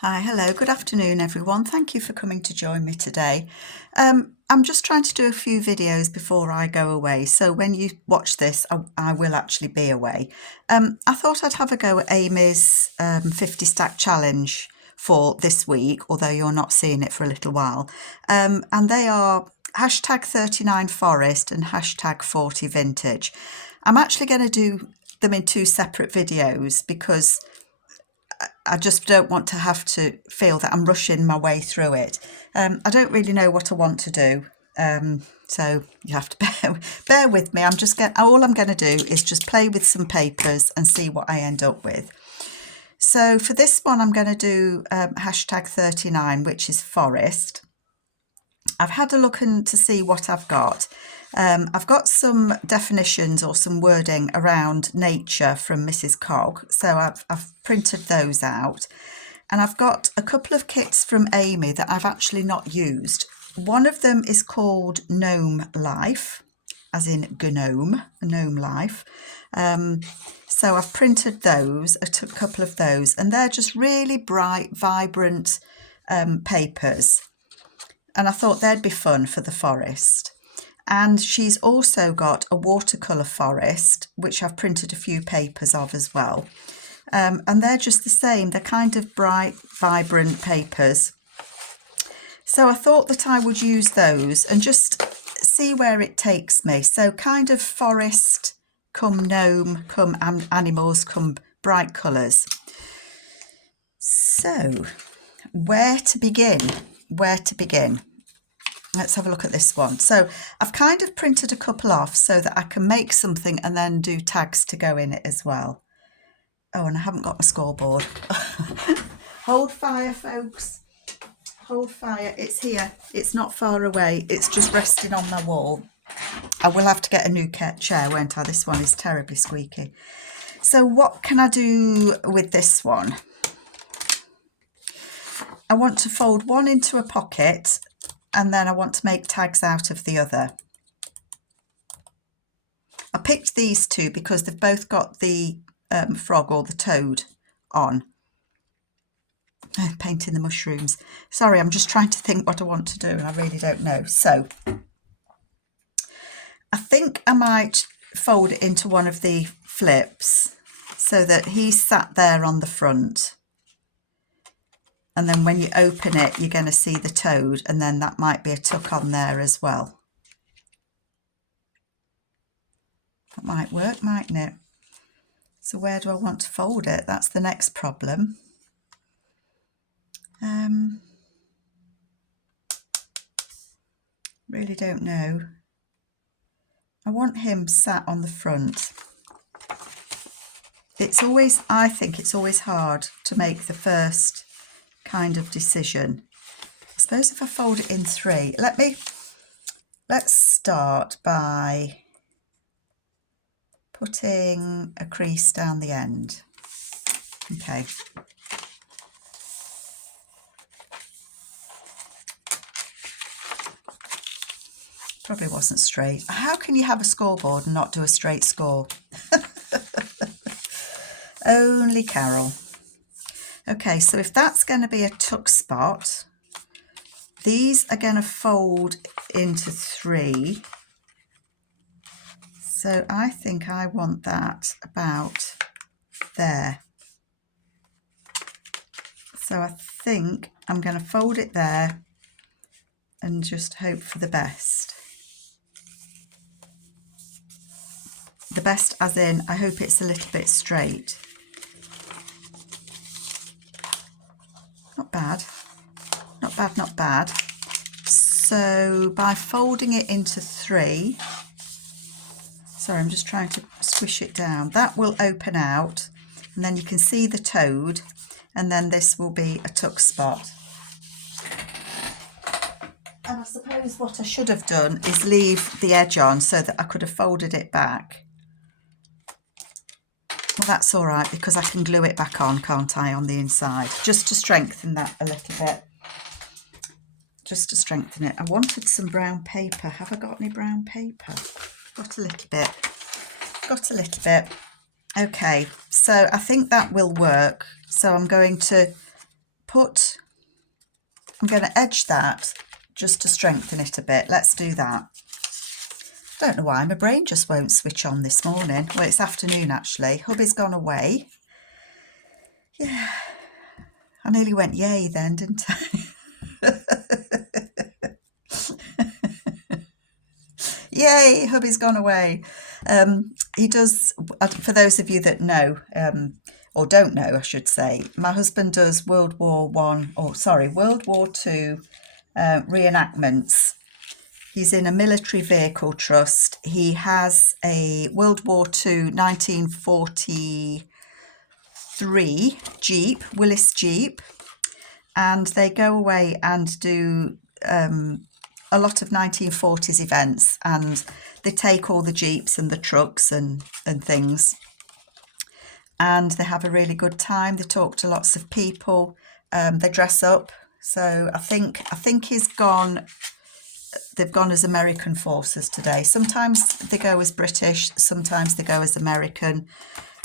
Hi, hello, good afternoon everyone. Thank you for coming to join me today. I'm just trying to do a few videos before I go away, so when you watch this I will actually be away. I thought I'd have a go at Amy's 50 stack challenge for this week, although you're not seeing it for a little while. And they are hashtag 39 forest and hashtag 40 vintage. I'm actually going to do them in two separate videos because I just don't want to have to feel that I'm rushing my way through it. I don't really know what I want to do, so you have to bear with me. All I'm going to do is just play with some papers and see what I end up with. So for this one, I'm going to do hashtag 39, which is forest. I've had a look to see what I've got. I've got some definitions or some wording around nature from Mrs. Cog, so I've printed those out. And I've got a couple of kits from Amy that I've actually not used. One of them is called Gnome Life, as in Gnome Life. So I've printed those, a couple of those, and they're just really bright, vibrant papers. And I thought they'd be fun for the forest. And she's also got a watercolour forest, which I've printed a few papers of as well. And they're just the same. They're kind of bright, vibrant papers. So I thought that I would use those and just see where it takes me. So kind of forest, come gnome, come animals, come bright colours. So where to begin? Let's have a look at this one. So I've kind of printed a couple off so that I can make something and then do tags to go in it as well. Oh, and I haven't got my scoreboard. Hold fire, folks. Hold fire. It's here. It's not far away. It's just resting on my wall. I will have to get a new chair, won't I? This one is terribly squeaky. So what can I do with this one? I want to fold one into a pocket and then I want to make tags out of the other. I picked these two because they've both got the frog or the toad on. Painting the mushrooms. Sorry, I'm just trying to think what I want to do and I really don't know. So I think I might fold it into one of the flips so that he's sat there on the front. And then when you open it, you're going to see the toad, and then that might be a tuck on there as well. That might work, mightn't it? So where do I want to fold it? That's the next problem. Really don't know. I want him sat on the front. I think it's always hard to make the first kind of decision. I suppose if I fold it in three, let's start by putting a crease down the end. Okay. Probably wasn't straight. How can you have a scoreboard and not do a straight score? Only Carol. Okay, so if that's going to be a tuck spot, these are going to fold into three. So I think I want that about there. So I think I'm going to fold it there and just hope for the best. The best as in, I hope it's a little bit straight. Not bad, not bad, not bad. So by folding it into three, sorry, I'm just trying to squish it down, that will open out and then you can see the toad, and then this will be a tuck spot. And I suppose what I should have done is leave the edge on so that I could have folded it back. Well, that's all right because I can glue it back on, can't I, on the inside, just to strengthen that a little bit. Just to strengthen it. I wanted some brown paper. Have I got any brown paper? Got a little bit. Okay, so I think that will work. So I'm going to I'm going to edge that just to strengthen it a bit. Let's do that. Don't know why my brain just won't switch on this morning. Well, it's afternoon actually. Hubby's gone away. Yeah, I nearly went yay then, didn't I? Yay, hubby's gone away. He does, for those of you that know, or don't know, I should say, my husband does World War II reenactments. He's in a military vehicle trust. He has a World War II 1943 Jeep, Willis Jeep, and they go away and do a lot of 1940s events, and they take all the Jeeps and the trucks and things, and they have a really good time. They talk to lots of people. They dress up. So I think they've gone as American forces today. Sometimes they go as British, sometimes they go as American.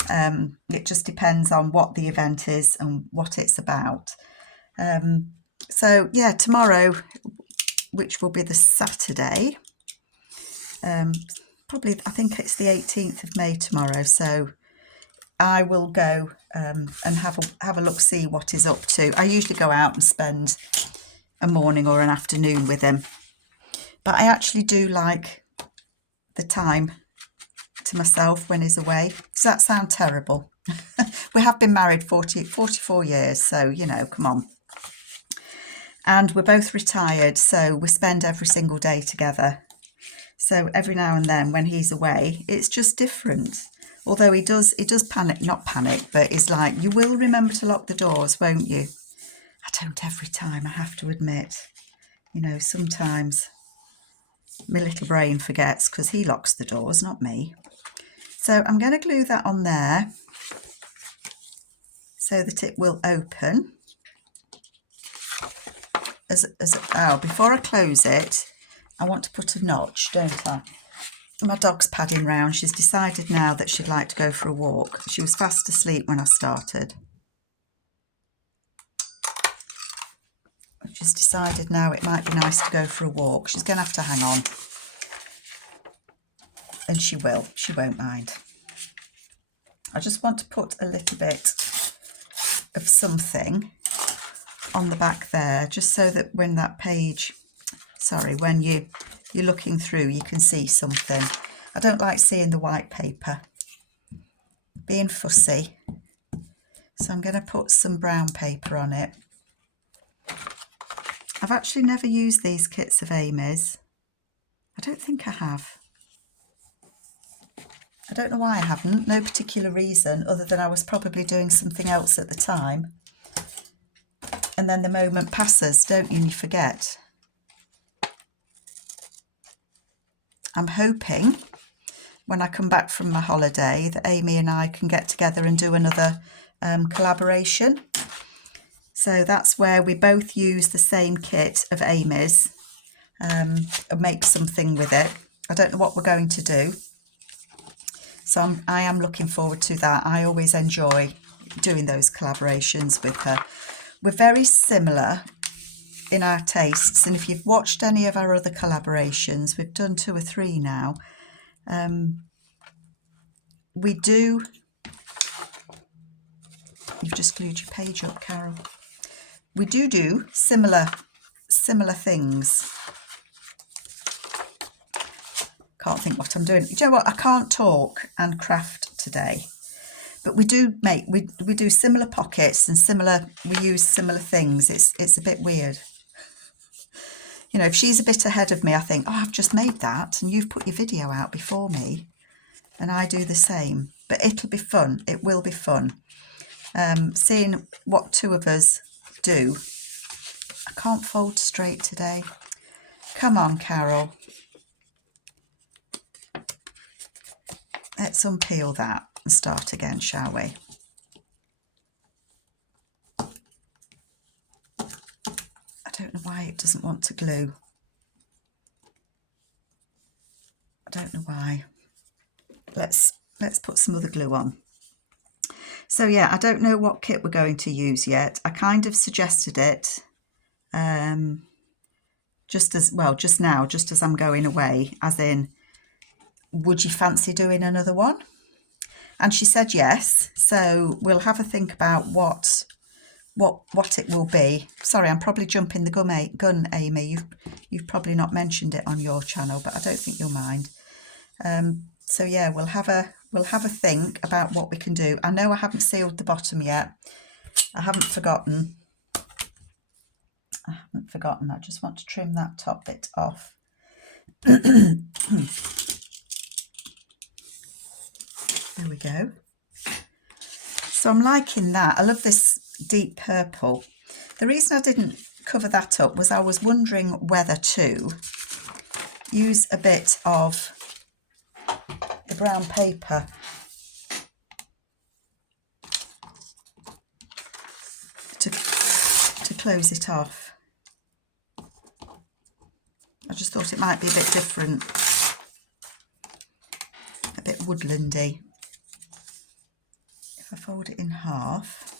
It just depends on what the event is and what it's about. So yeah, tomorrow, which will be the Saturday, probably I think it's the 18th of May tomorrow, so I will go and have a look, see what he's up to. I usually go out and spend a morning or an afternoon with him, but I actually do like the time to myself when he's away. Does that sound terrible? We have been married 44 years, so you know, come on. And we're both retired, so we spend every single day together. So every now and then when he's away, it's just different. Although he does panic, not panic, but he's like, you will remember to lock the doors, won't you? I don't every time, I have to admit. You know, sometimes my little brain forgets because he locks the doors, not me. So I'm going to glue that on there so that it will open. Before I close it, I want to put a notch, don't I? My dog's padding round. She's decided now that she'd like to go for a walk. She was fast asleep when I started. She's decided now it might be nice to go for a walk. She's going to have to hang on. And she will. She won't mind. I just want to put a little bit of something on the back there, just so that when that page, when you're looking through, you can see something. I don't like seeing the white paper, being fussy. So I'm going to put some brown paper on it. I've actually never used these kits of Amy's. I don't think I have. I don't know why I haven't, no particular reason other than I was probably doing something else at the time. And then the moment passes, don't you, and you forget. I'm hoping when I come back from my holiday that Amy and I can get together and do another collaboration. So that's where we both use the same kit of Amy's and make something with it. I don't know what we're going to do. So I am looking forward to that. I always enjoy doing those collaborations with her. We're very similar in our tastes, and if you've watched any of our other collaborations, we've done 2 or 3 now, we do... You've just glued your page up, Carol. We do similar things. Can't think what I'm doing. You know what? I can't talk and craft today. But we do similar pockets and we use similar things. It's a bit weird. You know, if she's a bit ahead of me, I think, oh, I've just made that and you've put your video out before me. And I do the same. But it'll be fun. It will be fun. Seeing what 2 of us do. I can't fold straight today. Come on, Carol. Let's unpeel that and start again, shall we? I don't know why it doesn't want to glue. I don't know why. Let's put some other glue on. So yeah, I don't know what kit we're going to use yet. I kind of suggested it just as I'm going away, as in, would you fancy doing another one? And she said yes. So we'll have a think about what it will be. Sorry, I'm probably jumping the gun, Amy. You've probably not mentioned it on your channel, but I don't think you'll mind. So yeah, we'll have a think about what we can do. I know I haven't sealed the bottom yet. I haven't forgotten. I just want to trim that top bit off. There we go. So I'm liking that. I love this deep purple. The reason I didn't cover that up was I was wondering whether to use a bit of the brown paper to close it off. I just thought it might be a bit different, a bit woodlandy. If I fold it in half,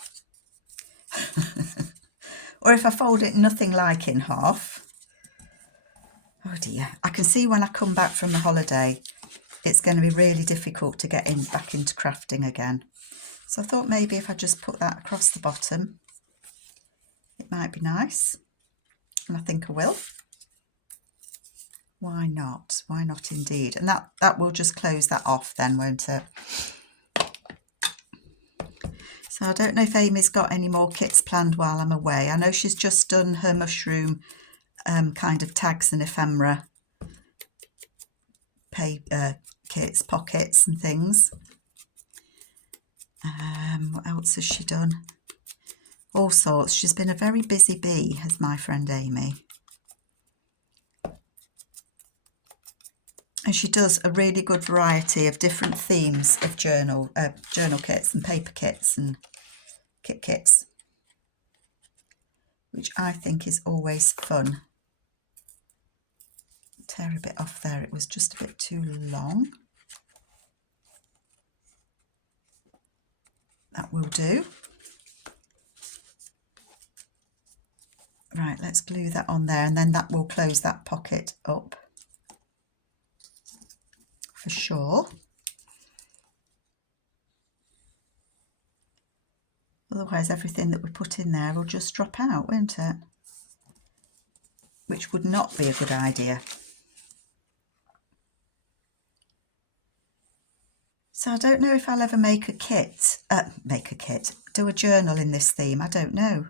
or if I fold it nothing like in half, oh dear, I can see when I come back from the holiday, it's going to be really difficult to get back into crafting again. So I thought maybe if I just put that across the bottom, it might be nice, and I think I will. Why not? Why not indeed? And that will just close that off then, won't it? So I don't know if Amy's got any more kits planned while I'm away. I know she's just done her mushroom kind of tags and ephemera kits, pockets and things. What else has she done? All sorts. She's been a very busy bee, has my friend Amy. And she does a really good variety of different themes of journal kits and paper kits and kits, which I think is always fun. Tear a bit off there, it was just a bit too long. That will do. Right, let's glue that on there, and then that will close that pocket up for sure. Otherwise everything that we put in there will just drop out, won't it? Which would not be a good idea. So I don't know if I'll ever make a kit, do a journal in this theme. I don't know.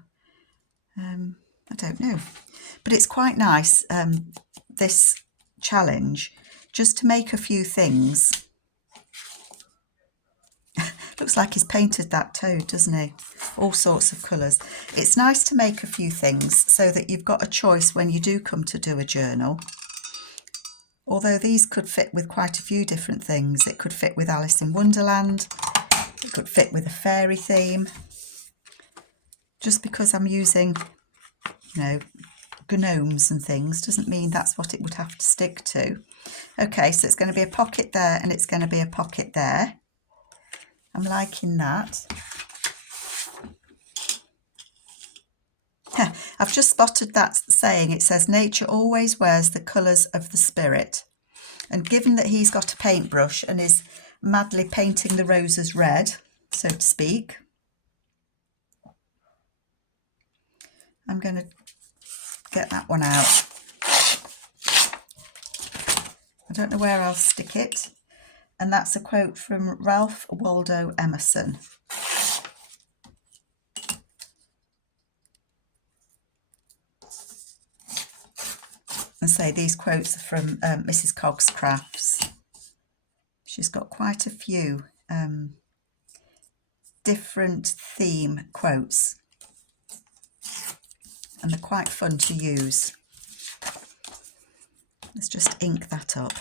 But it's quite nice, this challenge, just to make a few things. Looks like he's painted that toad, doesn't he? All sorts of colours. It's nice to make a few things so that you've got a choice when you do come to do a journal. Although these could fit with quite a few different things. It could fit with Alice in Wonderland. It could fit with a fairy theme. Just because I'm using, you know, gnomes and things doesn't mean that's what it would have to stick to. Okay, so it's going to be a pocket there and it's going to be a pocket there. I'm liking that. I've just spotted that saying. It says, nature always wears the colours of the spirit. And given that he's got a paintbrush and is madly painting the roses red, so to speak, I'm going to get that one out. I don't know where I'll stick it. And that's a quote from Ralph Waldo Emerson. And say these quotes are from Mrs. Cogg's Crafts. She's got quite a few different theme quotes, and they're quite fun to use. Let's just ink that up.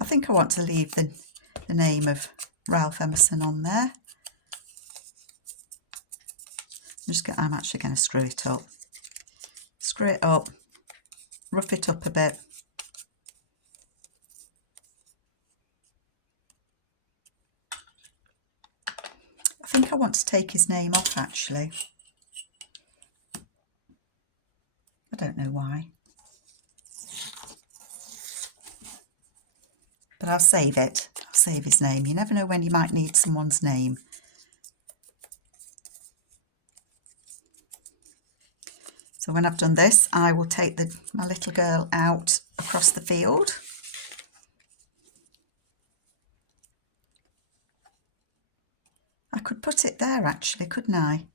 I think I want to leave the name of Ralph Emerson on there. I'm actually going to screw it up. Screw it up, rough it up a bit. I want to take his name off actually. I don't know why. But I'll save it. I'll save his name. You never know when you might need someone's name. So when I've done this, I will take my little girl out across the field. I could put it there actually, couldn't I?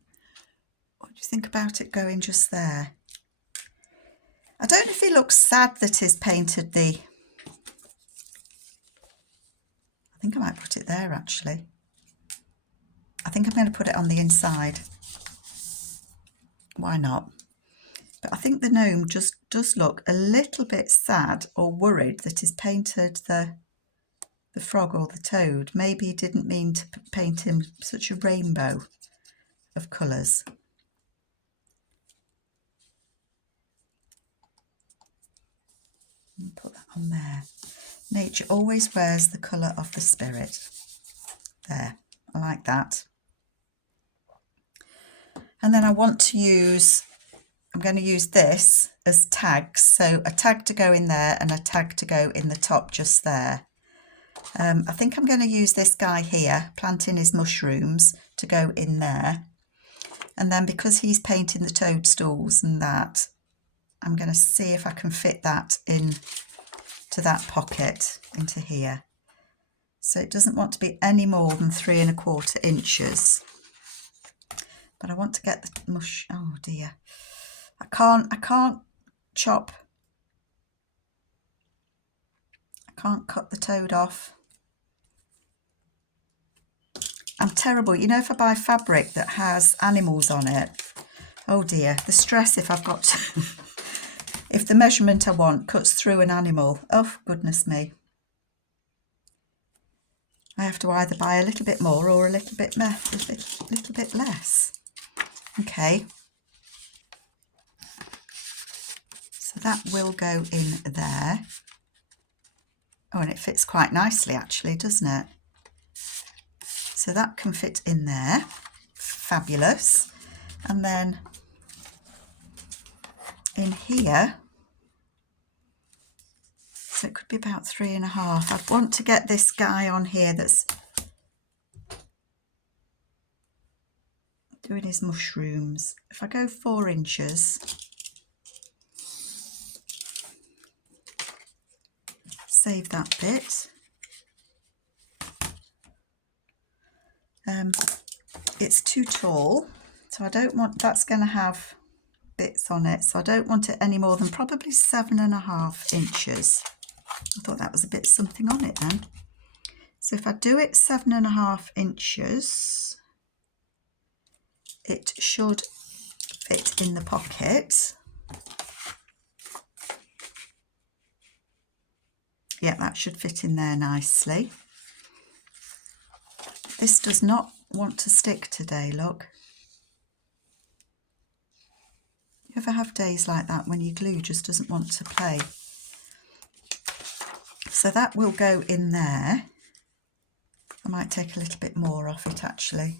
What do you think about it going just there? I don't know if he looks sad that he's painted the... I think I might put it there actually. I think I'm going to put it on the inside. Why not? But I think the gnome just does look a little bit sad or worried that he's painted the frog or the toad. Maybe he didn't mean to paint him such a rainbow of colours. Put that on there. Nature always wears the colour of the spirit. There, I like that. And then I want to use, I'm going to use this as tags. So a tag to go in there and a tag to go in the top just there. I think I'm going to use this guy here, planting his mushrooms, to go in there. And then because he's painting the toadstools and that, I'm going to see if I can fit that in to that pocket into here. So it doesn't want to be any more than 3 1/4 inches. But I want to get the mush, oh dear. I can't chop. I can't cut the toad off. I'm terrible. You know, if I buy fabric that has animals on it, oh dear, the stress if I've got to, if the measurement I want cuts through an animal, oh goodness me. I have to either buy a little bit more or a little bit less. Okay. So that will go in there. Oh, and it fits quite nicely actually, doesn't it? So that can fit in there. Fabulous. And then in here, so it could be about 3 1/2. I want to get this guy on here that's doing his mushrooms. If I go 4 inches, save that bit. It's too tall, so I don't want, that's going to have bits on it, so I don't want it any more than probably 7 1/2 inches. I thought that was a bit something on it then. So if I do it 7 1/2 inches, it should fit in the pocket. Yeah, that should fit in there nicely. This does not want to stick today, look. You ever have days like that when your glue just doesn't want to play? So that will go in there. I might take a little bit more off it actually.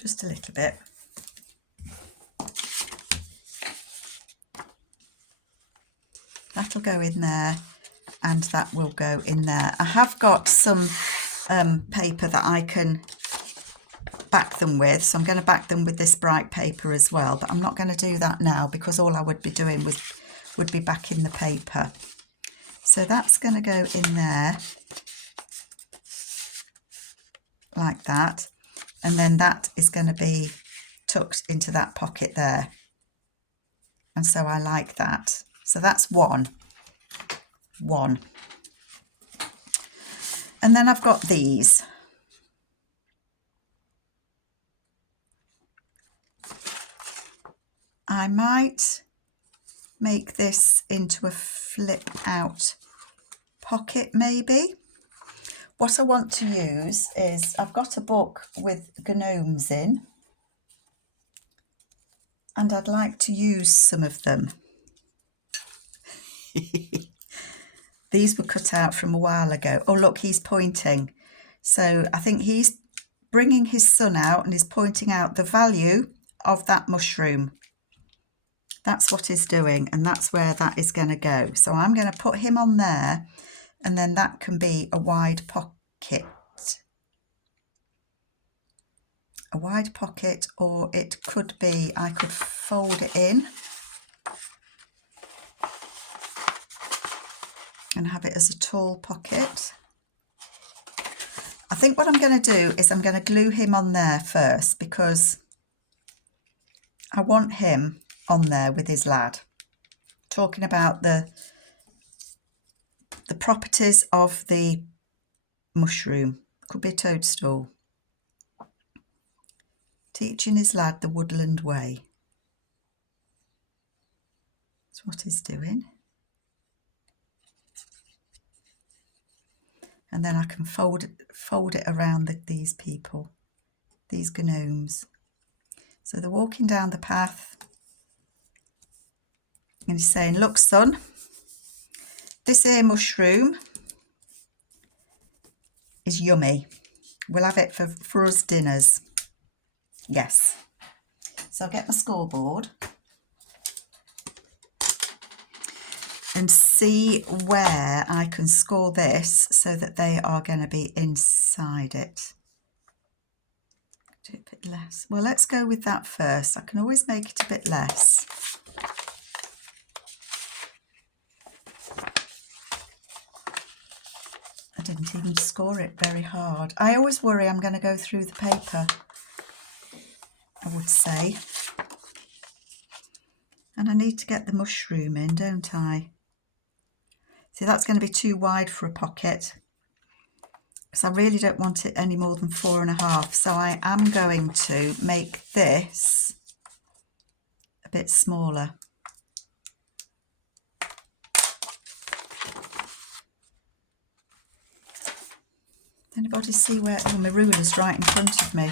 Just a little bit. That'll go in there and that will go in there. I have got some paper that I can back them with, so I'm going to back them with this bright paper as well, but I'm not going to do that now because all I would be doing would be backing the paper. So that's going to go in there like that, and then that is going to be tucked into that pocket there, and so I like that. So that's one. And then I've got these. I might make this into a flip out pocket maybe. What I want to use is, I've got a book with gnomes in and I'd like to use some of them. These were cut out from a while ago. Oh, look, he's pointing. So I think he's bringing his son out and is pointing out the value of that mushroom. That's what he's doing, and that's where that is going to go. So I'm going to put him on there, and then that can be a wide pocket. A wide pocket, or it could be, I could fold it in and have it as a tall pocket. I think what I'm going to do is I'm going to glue him on there first, because I want him on there with his lad, talking about the properties of the mushroom. Could be a toadstool. Teaching his lad the woodland way. That's what he's doing. And then I can fold it around these people, these gnomes. So they're walking down the path, and he's saying, look, son, this here mushroom is yummy. We'll have it for us dinners. Yes. So I'll get my scoreboard and see where I can score this so that they are going to be inside it. Do it a bit less. Well, let's go with that first. I can always make it a bit less. I didn't even score it very hard. I always worry I'm going to go through the paper, I would say. And I need to get the mushroom in, don't I? See, that's going to be too wide for a pocket, because I really don't want it any more than 4.5. So I am going to make this a bit smaller. Anybody see where, oh, my ruler's right in front of me.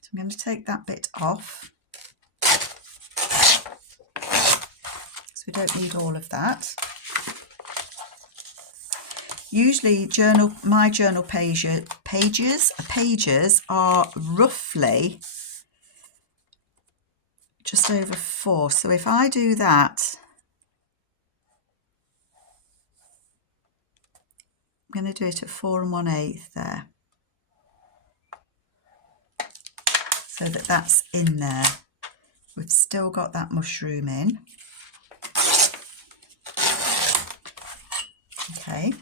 So I'm going to take that bit off. So we don't need all of that. Usually my journal pages are roughly just over 4. So if I do that, I'm going to do it at 4 1/8 there, so that that's in there. We've still got that mushroom in. Okay.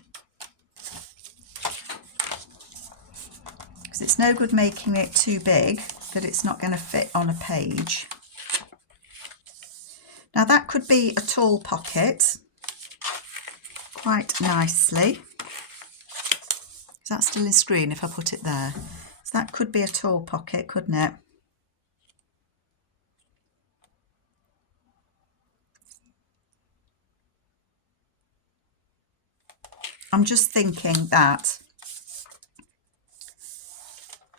Because it's no good making it too big that it's not going to fit on a page. Now that could be a tall pocket quite nicely. Is that still in screen if I put it there? So that could be a tall pocket, couldn't it? I'm just thinking that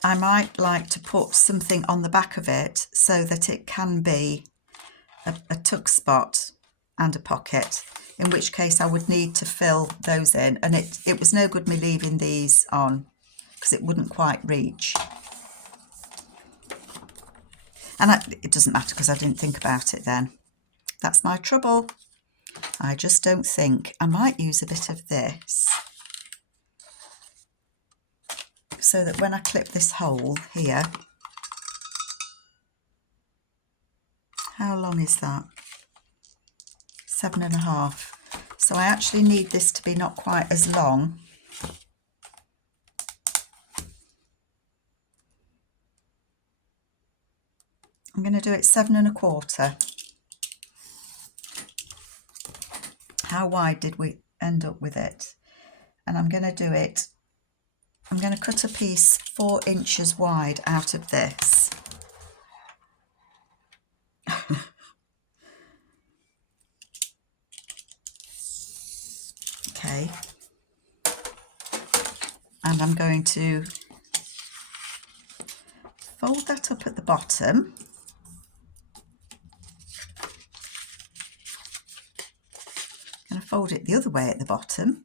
I might like to put something on the back of it so that it can be a tuck spot and a pocket, in which case I would need to fill those in, and it was no good me leaving these on because it wouldn't quite reach. And it doesn't matter because I didn't think about it then. That's my trouble. I just don't think. I might use a bit of this so that when I clip this hole here, how long is that? 7.5. So I actually need this to be not quite as long. I'm going to do it 7.25. How wide did we end up with it? And I'm going to do it, I'm going to cut a piece 4 inches wide out of this. Okay. And I'm going to fold that up at the bottom. fold it the other way at the bottom.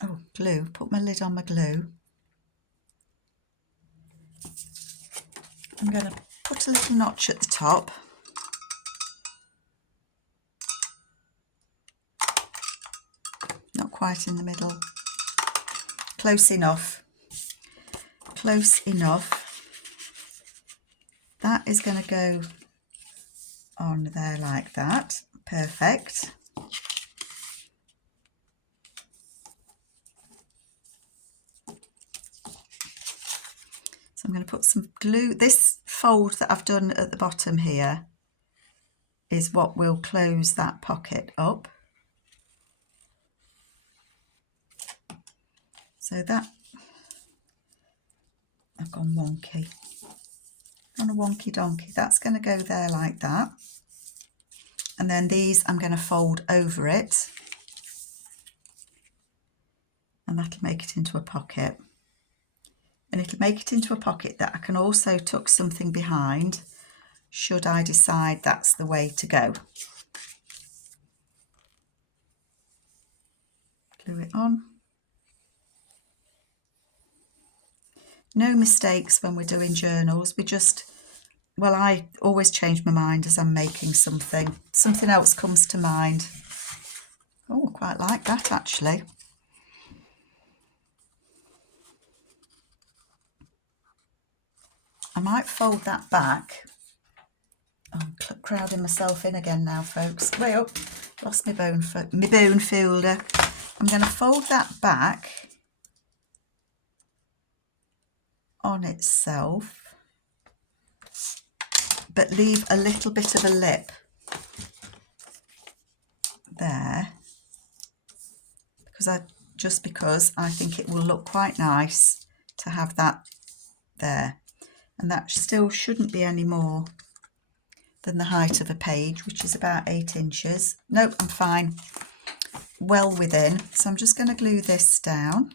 Oh, glue, put my lid on my glue. I'm going to put a little notch at the top. Not quite in the middle. Close enough. Close enough. That is going to go on there like that. Perfect. So I'm going to put some glue. This fold that I've done at the bottom here is what will close that pocket up. So that, I've gone wonky. On a wonky donkey. That's going to go there like that. And then these I'm going to fold over it. And that'll make it into a pocket. And it'll make it into a pocket that I can also tuck something behind should I decide that's the way to go. Glue it on. No mistakes when we're doing journals. Well, I always change my mind as I'm making something. Something else comes to mind. Oh, I quite like that actually. I might fold that back. I'm crowding myself in again now, folks. Way up. Lost my bone folder. I'm going to fold that back on itself, but leave a little bit of a lip there, because I think it will look quite nice to have that there. And that still shouldn't be any more than the height of a page, which is about 8 inches. Nope, I'm fine. Well within. So I'm just going to glue this down.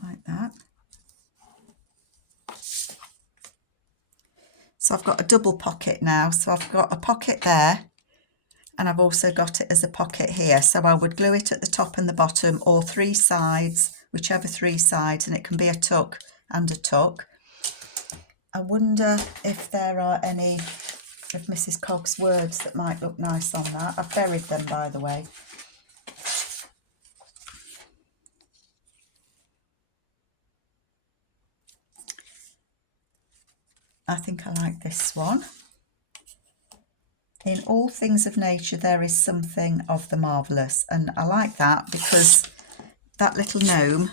Like that. So I've got a double pocket now. So I've got a pocket there. And I've also got it as a pocket here. So I would glue it at the top and the bottom, or 3 sides, whichever 3 sides, and it can be a tuck and a tuck. I wonder if there are any of Mrs. Cogg's words that might look nice on that. I've buried them, by the way. I think I like this one. In all things of nature, there is something of the marvellous. And I like that because that little gnome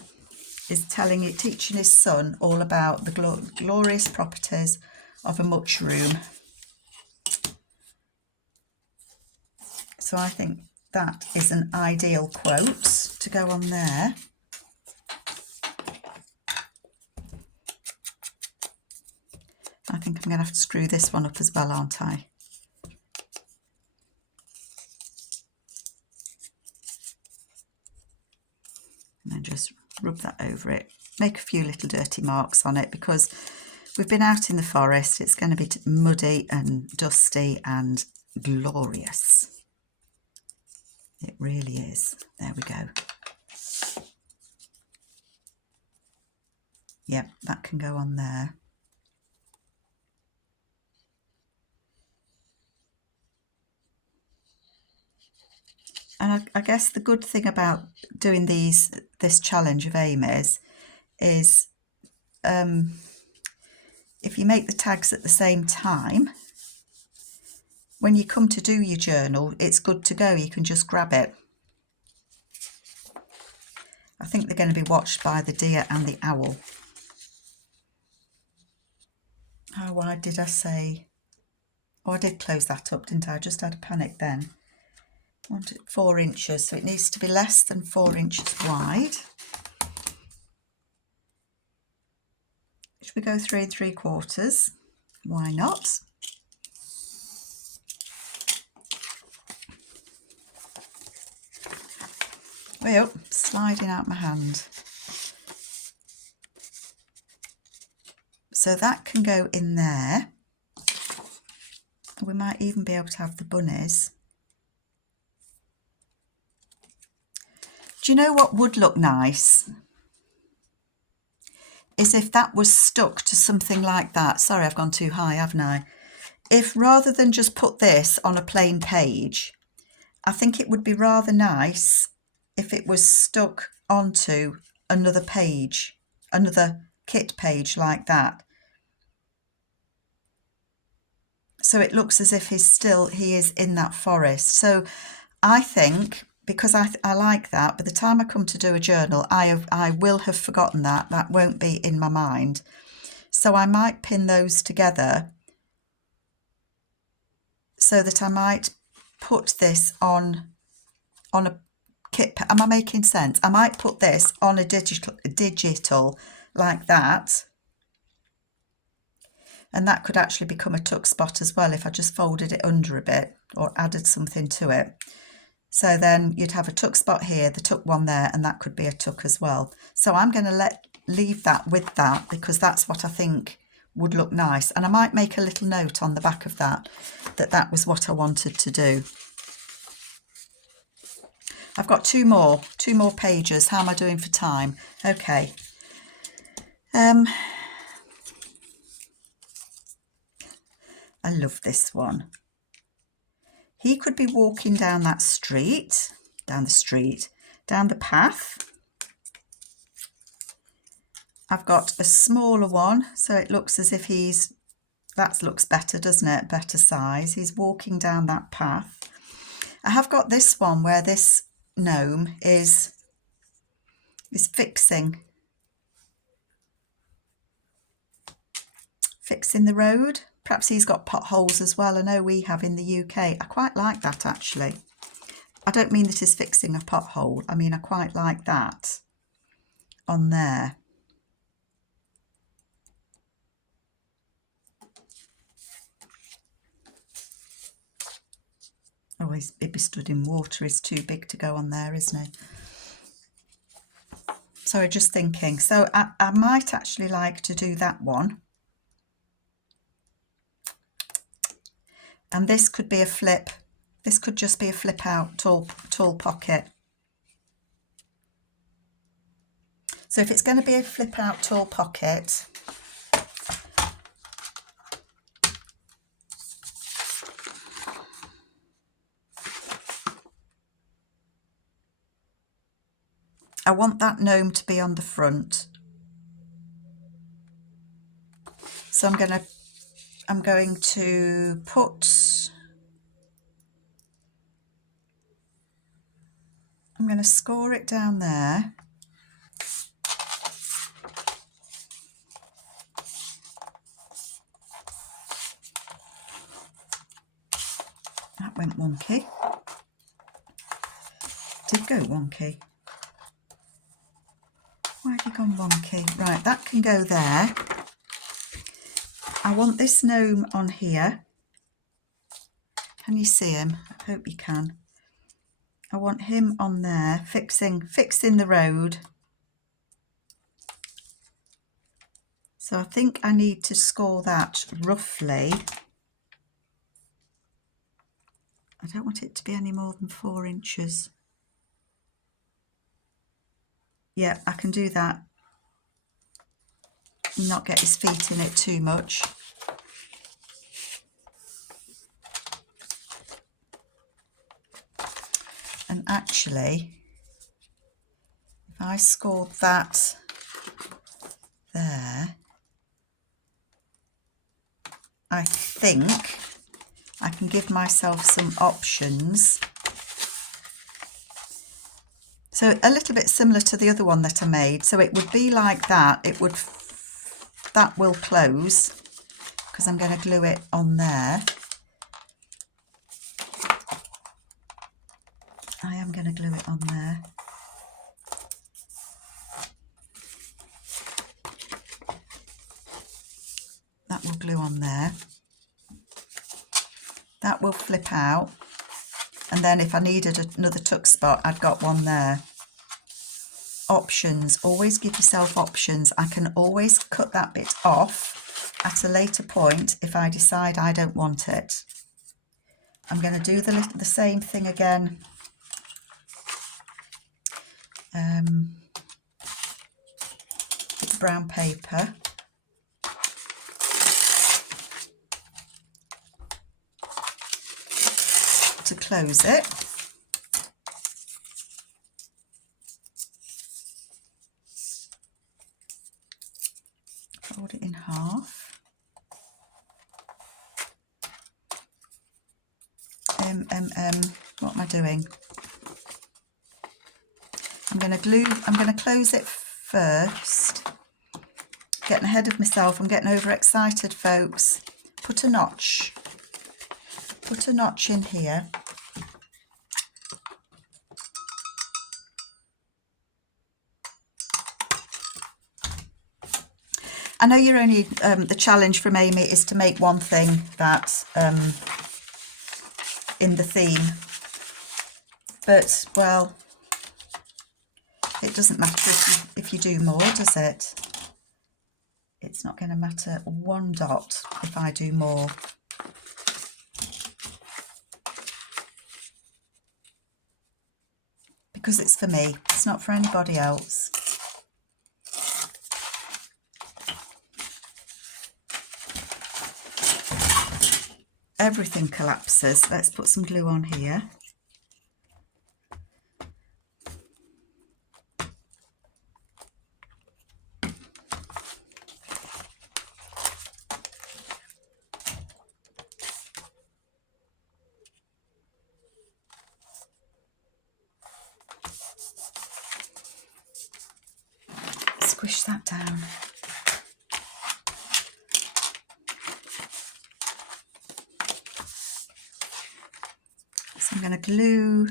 is teaching his son all about the glorious properties of a mushroom. So I think that is an ideal quote to go on there. I think I'm going to have to screw this one up as well, aren't I? And then just rub that over it. Make a few little dirty marks on it because we've been out in the forest. It's going to be muddy and dusty and glorious. It really is. There we go. Yep, that can go on there. And I guess the good thing about doing this challenge of Amy's is if you make the tags at the same time, when you come to do your journal, it's good to go. You can just grab it. I think they're going to be watched by the deer and the owl. How wide did I say? Oh, I did close that up, didn't I? I just had a panic then. 4 inches, so it needs to be less than 4 inches wide. Should we go 3 3/4? Why not? Oh, sliding out my hand. So that can go in there. We might even be able to have the bunnies. Do you know what would look nice? Is if that was stuck to something like that. Sorry, I've gone too high, haven't I? If rather than just put this on a plain page, I think it would be rather nice if it was stuck onto another page, another kit page like that. So it looks as if he is in that forest. So I think, because I like that, by the time I come to do a journal, I will have forgotten that. That won't be in my mind. So I might pin those together so that I might put this on a kit. Am I making sense? I might put this on a digital like that. And that could actually become a tuck spot as well if I just folded it under a bit or added something to it. So then you'd have a tuck spot here, the tuck one there, and that could be a tuck as well. So I'm going to leave that with that because that's what I think would look nice. And I might make a little note on the back of that was what I wanted to do. I've got two more pages. How am I doing for time? Okay. I love this one. He could be walking down that street, down the path. I've got a smaller one, so it looks as if that looks better, doesn't it? Better size. He's walking down that path. I have got this one where this gnome is fixing the road. Perhaps he's got potholes as well. I know we have in the UK. I quite like that actually. I don't mean that he's fixing a pothole. I mean, I quite like that on there. Oh, he'd be stood in water. He's too big to go on there, isn't he? So just thinking. So I might actually like to do that one. And this could be a flip. This could just be a flip out tall pocket. So if it's going to be a flip out tall pocket, I want that gnome to be on the front. So I'm going to put, I'm going to score it down there. That went wonky. Did go wonky. Why have you gone wonky? Right, that can go there. I want this gnome on here. Can you see him? I hope you can. I want him on there, fixing the road. So I think I need to score that roughly. I don't want it to be any more than 4 inches. Yeah, I can do that. Not get his feet in it too much. And actually, if I scored that there, I think I can give myself some options. So a little bit similar to the other one that I made. So it would be like that. That will close because I'm going to glue it on there. I am going to glue it on there. That will glue on there. That will flip out. And then if I needed another tuck spot, I've got one there. options. Always give yourself options. I can always cut that bit off at a later point if I decide I don't want it. I'm going to do the same thing again. With brown paper. To close it. Fold it in half. What am I doing? I'm going to close it first. Getting ahead of myself, I'm getting overexcited, folks. Put a notch in here. I know you're only, the challenge from Amy is to make one thing that in the theme, but well, it doesn't matter if you do more, does it? It's not going to matter one dot if I do more. Because it's for me, it's not for anybody else. Everything collapses. Let's put some glue on here. Squish that down. So I'm going to glue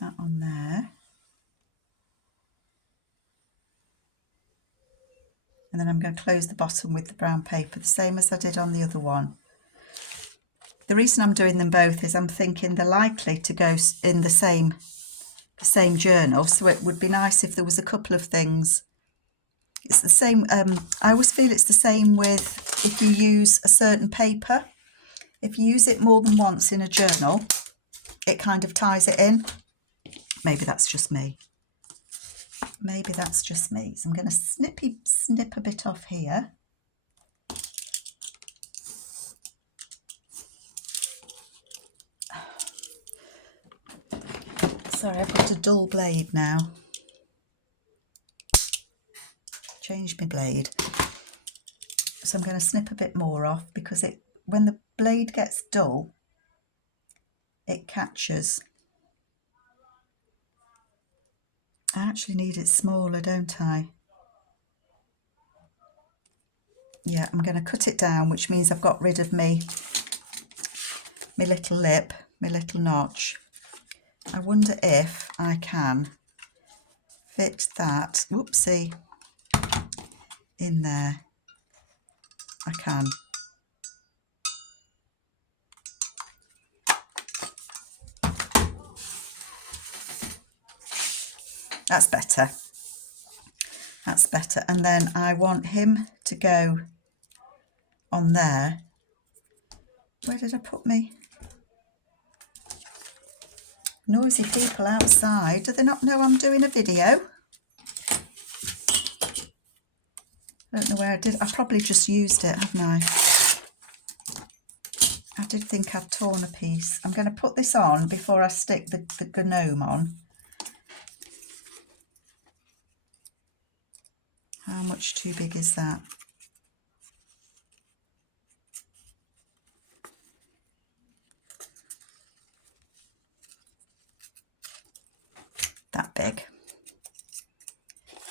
that on there. And then I'm going to close the bottom with the brown paper, the same as I did on the other one. The reason I'm doing them both is I'm thinking they're likely to go in the same journal, so it would be nice if there was a couple of things. It's the same, I always feel it's the same with if you use a certain paper. If you use it more than once in a journal, it kind of ties it in. Maybe that's just me. Maybe that's just me. So I'm going to snip a bit off here. Sorry, I've got a dull blade now. Changed my blade. So I'm going to snip a bit more off because when the blade gets dull, it catches. I actually need it smaller, don't I? Yeah, I'm going to cut it down, which means I've got rid of my little lip, my little notch. I wonder if I can fit that, whoopsie, in there. I can. That's better. That's better. And then I want him to go on there. Where did I put me? Noisy people outside. Do they not know I'm doing a video? I don't know where I did. I probably just used it, haven't I? I did think I'd torn a piece. I'm going to put this on before I stick the Gnome on. How much too big is that? That big.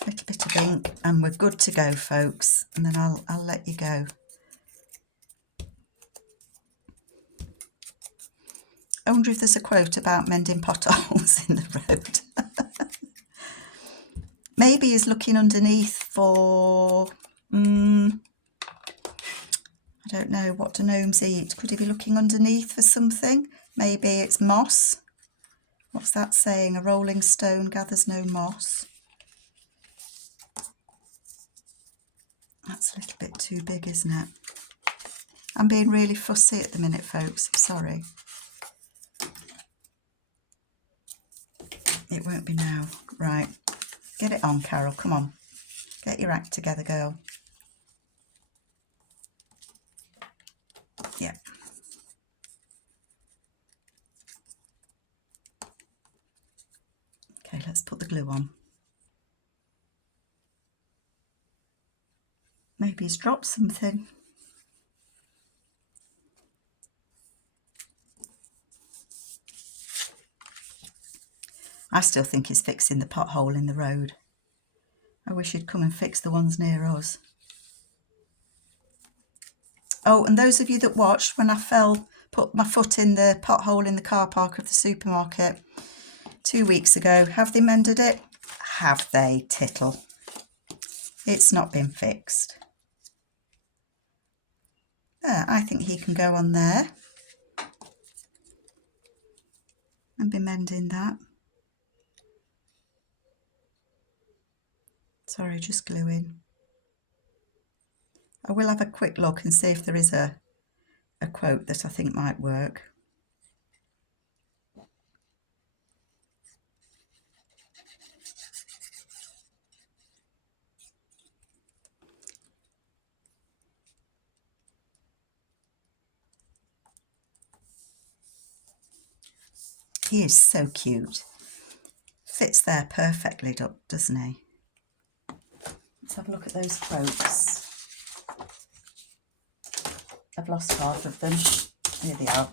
A little bit of ink and we're good to go, folks. And then I'll let you go. I wonder if there's a quote about mending potholes in the road. Maybe he's looking underneath for, I don't know, what do gnomes eat? Could he be looking underneath for something? Maybe it's moss. What's that saying? A rolling stone gathers no moss. That's a little bit too big, isn't it? I'm being really fussy at the minute, folks. Sorry. It won't be now. Right. Get it on, Carol. Come on. Get your act together, girl. Yeah. Okay, let's put the glue on. Maybe he's dropped something. I still think he's fixing the pothole in the road. I wish he'd come and fix the ones near us. Oh, and those of you that watched when I put my foot in the pothole in the car park of the supermarket 2 weeks ago, have they mended it? Have they, Tittle? It's not been fixed. There, I think he can go on there and be mending that. Sorry, just gluing. I will have a quick look and see if there is a quote that I think might work. He is so cute. Fits there perfectly, doesn't he? Let's have a look at those quotes. I've lost half of them. Here they are.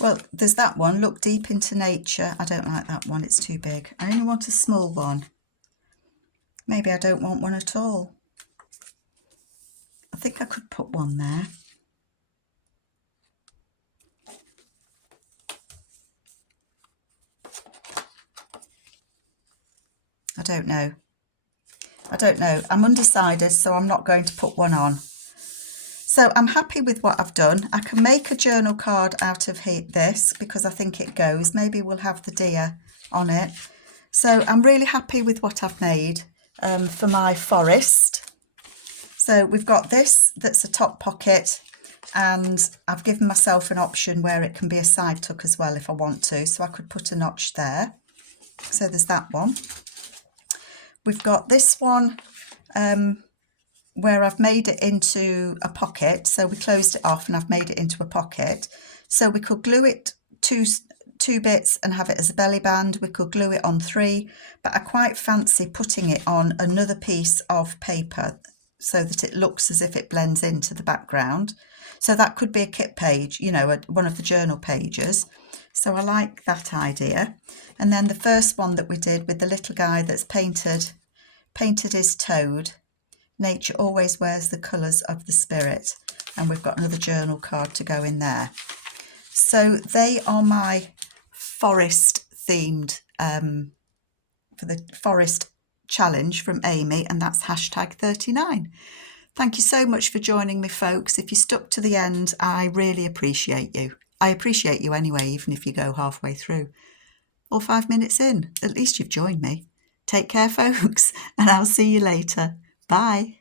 Well, there's that one, look deep into nature. I don't like that one, it's too big. I only want a small one. Maybe I don't want one at all. I think I could put one there. I don't know. I'm undecided, so I'm not going to put one on. So I'm happy with what I've done. I can make a journal card out of this because I think it goes. Maybe we'll have the deer on it. So I'm really happy with what I've made for my forest. So we've got this that's a top pocket, and I've given myself an option where it can be a side tuck as well if I want to. So I could put a notch there. So there's that one. We've got this one where I've made it into a pocket. So we closed it off and I've made it into a pocket. So we could glue it two bits and have it as a belly band. We could glue it on 3, but I quite fancy putting it on another piece of paper so that it looks as if it blends into the background. So that could be a kit page, you know, one of the journal pages. So I like that idea. And then the first one that we did with the little guy that's painted his toad. Nature always wears the colours of the spirit. And we've got another journal card to go in there. So they are my forest themed, for the forest challenge from Amy, and that's #39. Thank you so much for joining me, folks. If you stuck to the end, I really appreciate you. I appreciate you anyway, even if you go halfway through or 5 minutes in. At least you've joined me. Take care, folks, and I'll see you later. Bye.